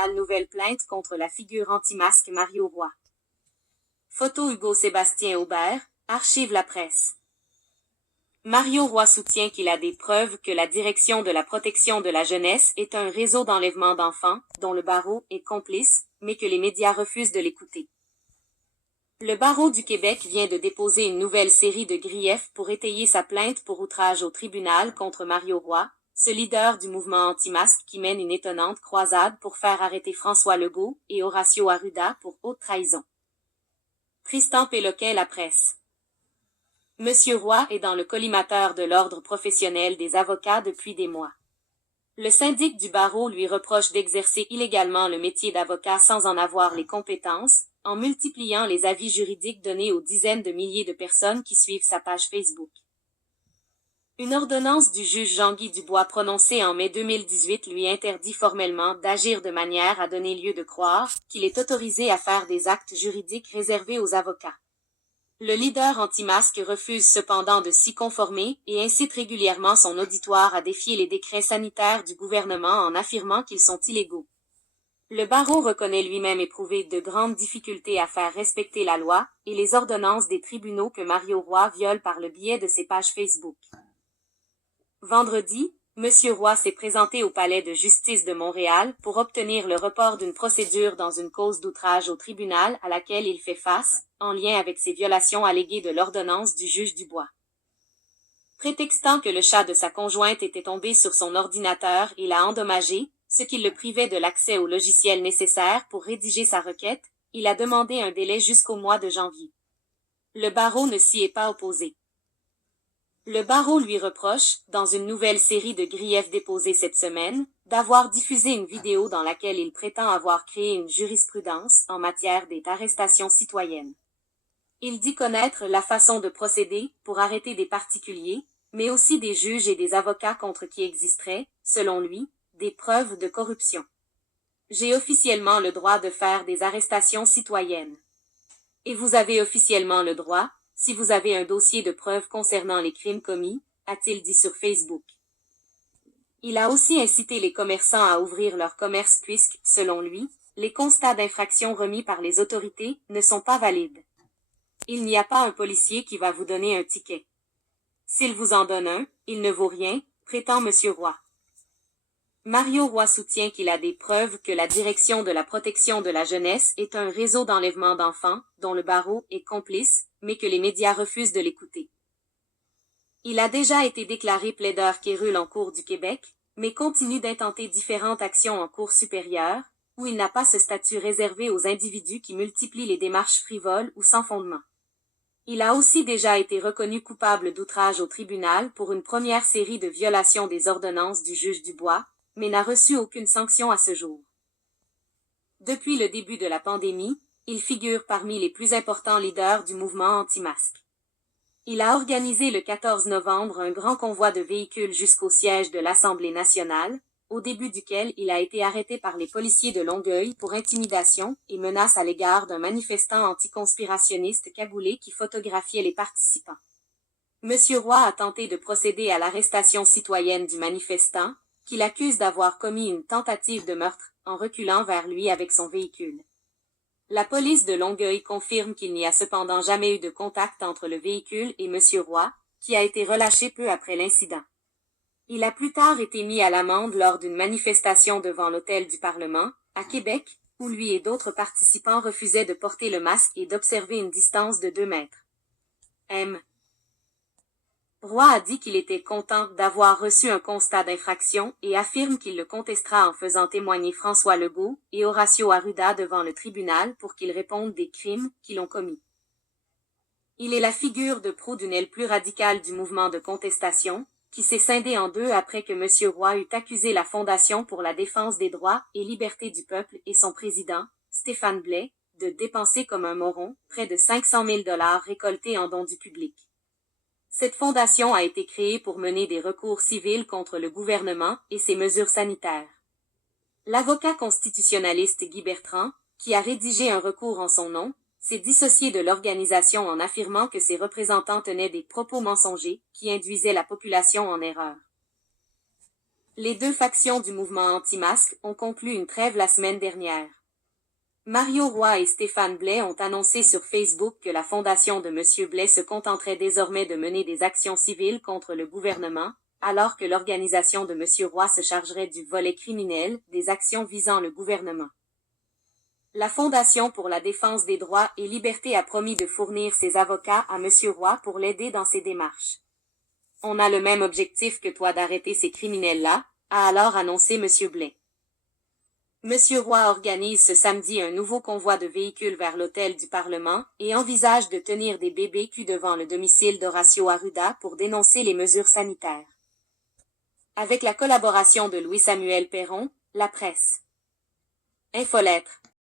tribunal nouvelle plainte contre la figure anti-masque Mario Roy. Photo Hugo Sébastien Aubert, archive la presse. Mario Roy soutient qu'il a des preuves que la Direction de la protection de la jeunesse est un réseau d'enlèvement d'enfants, dont le barreau est complice, mais que les médias refusent de l'écouter. Le barreau du Québec vient de déposer une nouvelle série de griefs pour étayer sa plainte pour outrage au tribunal contre Mario Roy, ce leader du mouvement anti-masque qui mène une étonnante croisade pour faire arrêter François Legault et Horacio Arruda pour haute trahison. Tristan Péloquin, La Presse. Monsieur Roy est dans le collimateur de l'ordre professionnel des avocats depuis des mois. Le syndic du barreau lui reproche d'exercer illégalement le métier d'avocat sans en avoir les compétences, en multipliant les avis juridiques donnés aux dizaines de milliers de personnes qui suivent sa page Facebook. Une ordonnance du juge Jean-Guy Dubois prononcée en mai 2018 lui interdit formellement d'agir de manière à donner lieu de croire qu'il est autorisé à faire des actes juridiques réservés aux avocats. Le leader anti-masque refuse cependant de s'y conformer et incite régulièrement son auditoire à défier les décrets sanitaires du gouvernement en affirmant qu'ils sont illégaux. Le barreau reconnaît lui-même éprouver de grandes difficultés à faire respecter la loi et les ordonnances des tribunaux que Mario Roy viole par le biais de ses pages Facebook. Vendredi, Monsieur Roy s'est présenté au Palais de justice de Montréal pour obtenir le report d'une procédure dans une cause d'outrage au tribunal à laquelle il fait face, en lien avec ses violations alléguées de l'ordonnance du juge Dubois. Prétextant que le chat de sa conjointe était tombé sur son ordinateur et l'a endommagé, ce qui le privait de l'accès au logiciel nécessaire pour rédiger sa requête, il a demandé un délai jusqu'au mois de janvier. Le barreau ne s'y est pas opposé. Le barreau lui reproche, dans une nouvelle série de griefs déposés cette semaine, d'avoir diffusé une vidéo dans laquelle il prétend avoir créé une jurisprudence en matière d'arrestation citoyenne. Il dit connaître la façon de procéder pour arrêter des particuliers, mais aussi des juges et des avocats contre qui existeraient, selon lui, des preuves de corruption. J'ai officiellement le droit de faire des arrestations citoyennes. Et vous avez officiellement le droit, si vous avez un dossier de preuves concernant les crimes commis, a-t-il dit sur Facebook. Il a aussi incité les commerçants à ouvrir leur commerce puisque, selon lui, les constats d'infraction remis par les autorités ne sont pas valides. Il n'y a pas un policier qui va vous donner un ticket. S'il vous en donne un, il ne vaut rien, prétend Monsieur Roy. Mario Roy soutient qu'il a des preuves que la Direction de la protection de la jeunesse est un réseau d'enlèvement d'enfants, dont le barreau est complice, mais que les médias refusent de l'écouter. Il a déjà été déclaré plaideur quérule en Cour du Québec, mais continue d'intenter différentes actions en Cour supérieure, où il n'a pas ce statut réservé aux individus qui multiplient les démarches frivoles ou sans fondement. Il a aussi déjà été reconnu coupable d'outrage au tribunal pour une première série de violations des ordonnances du juge Dubois, mais n'a reçu aucune sanction à ce jour. Depuis le début de la pandémie, il figure parmi les plus importants leaders du mouvement anti-masque. Il a organisé le 14 novembre un grand convoi de véhicules jusqu'au siège de l'Assemblée nationale, au début duquel il a été arrêté par les policiers de Longueuil pour intimidation et menace à l'égard d'un manifestant anticonspirationniste cagoulé qui photographiait les participants. Monsieur Roy a tenté de procéder à l'arrestation citoyenne du manifestant, qu'il accuse d'avoir commis une tentative de meurtre, en reculant vers lui avec son véhicule. La police de Longueuil confirme qu'il n'y a cependant jamais eu de contact entre le véhicule et Monsieur Roy, qui a été relâché peu après l'incident. Il a plus tard été mis à l'amende lors d'une manifestation devant l'hôtel du Parlement, à Québec, où lui et d'autres participants refusaient de porter le masque et d'observer une distance de 2 mètres. M. Roy a dit qu'il était content d'avoir reçu un constat d'infraction et affirme qu'il le contestera en faisant témoigner François Legault et Horacio Arruda devant le tribunal pour qu'ils répondent des crimes qu'ils ont commis. Il est la figure de proue d'une aile plus radicale du mouvement de contestation, qui s'est scindé en deux après que Monsieur Roy eut accusé la Fondation pour la défense des droits et libertés du peuple et son président, Stéphane Blais, de dépenser comme un moron près de 500 000 $ récoltés en dons du public. Cette fondation a été créée pour mener des recours civils contre le gouvernement et ses mesures sanitaires. L'avocat constitutionnaliste Guy Bertrand, qui a rédigé un recours en son nom, s'est dissocié de l'organisation en affirmant que ses représentants tenaient des propos mensongers qui induisaient la population en erreur. Les deux factions du mouvement anti-masque ont conclu une trêve la semaine dernière. Mario Roy et Stéphane Blais ont annoncé sur Facebook que la fondation de M. Blais se contenterait désormais de mener des actions civiles contre le gouvernement, alors que l'organisation de M. Roy se chargerait du volet criminel, des actions visant le gouvernement. La Fondation pour la défense des droits et libertés a promis de fournir ses avocats à M. Roy pour l'aider dans ses démarches. On a le même objectif que toi d'arrêter ces criminels-là, a alors annoncé M. Blais. M. Roy organise ce samedi un nouveau convoi de véhicules vers l'hôtel du Parlement et envisage de tenir des BBQ devant le domicile d'Horacio Arruda pour dénoncer les mesures sanitaires. Avec la collaboration de Louis-Samuel Perron, la presse. Infolettre.